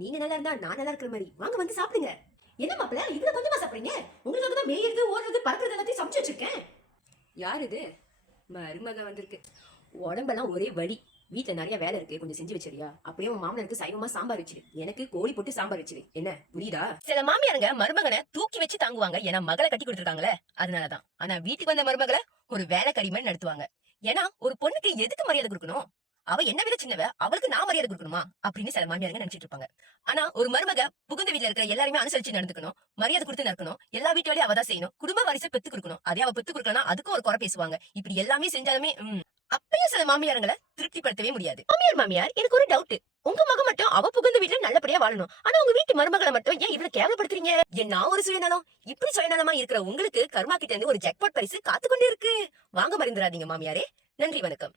நீங்க நல்லா இருந்தா நான் நல்லா இருக்கிற மாதிரி. வாங்க வந்து சாப்பிடுங்க. என்ன மாப்பிள்ள இதுல கொஞ்சமா சாப்பிடுறீங்க? உங்களுக்கு தான் மேயிறது ஓடுறது பறக்கிறது எல்லாத்தையும் சமைச்சு வச்சிருக்கேன். யார் இது? மருமக வந்திருக்கு. உடம்பெல்லாம் ஒரே வலி. வீட்டுல நிறைய வேலை இருக்கு, கொஞ்சம் செஞ்சு வச்சிருக்கியா? அப்பயும் உன் மாமனருக்கு சைவமா சாம்பார் வச்சிரு, எனக்கு கோழி போட்டு சாம்பார் வச்சிரு. என்ன புரியுதா? சில மாமியாருங்க மருமகனை தூக்கி வச்சு தாங்குவாங்க, ஏன்னா மகளை கட்டி கொடுத்துருக்காங்களே அதனாலதான். ஆனா வீட்டுக்கு வந்த மருமகளை ஒரு வேலைக்காரி மாதிரி நடத்துவாங்க. ஏன்னா ஒரு பொண்ணுக்கு எதுக்கு மரியாதை கொடுக்கணும்? அவ என்ன விட சின்னவ, அவளுக்கு நான் மரியாதை கொடுக்கணுமா அப்படின்னு சில மாமியாருங்க நினைச்சிட்டு இருப்பாங்க. ஆனா ஒரு மருமக புகுந்த வீட்டுல இருக்கிற எல்லாருமே அனுசரிச்சு நடந்துக்கணும், மரியாதை கொடுத்து நடக்கணும், எல்லா வீட்டு வேலையும் அவதான் செய்யணும், குடும்ப வாரிசை பெத்து கொடுக்கணும். அதே அவ பெத்து கொடுக்கலாம் அதுக்கும் ஒரு குறை பேசுவாங்க. இப்படி எல்லாமே செஞ்சாலுமே அப்பயும் சில மாமியாரங்களை திருப்திப்படுத்தவே முடியாது. மாமியார் எனக்கு ஒரு டவுட். உங்க மக மட்டும் அவ புகுந்த வீட்டுல நல்லபடியா வாழணும், ஆனா உங்க வீட்டு மருமகளை மட்டும் ஏன் இவ்வளவு கேவலப்படுத்துறீங்க? என்ன ஒரு சுயநலம். இப்படி சுயநலமா இருக்கிற உங்களுக்கு கர்மா கிட்ட இருந்து ஒரு ஜாக்பாட் பரிசு காத்து கொண்டு இருக்கு. வாங்க மறந்துடாதீங்க மாமியாரே. நன்றி, வணக்கம்.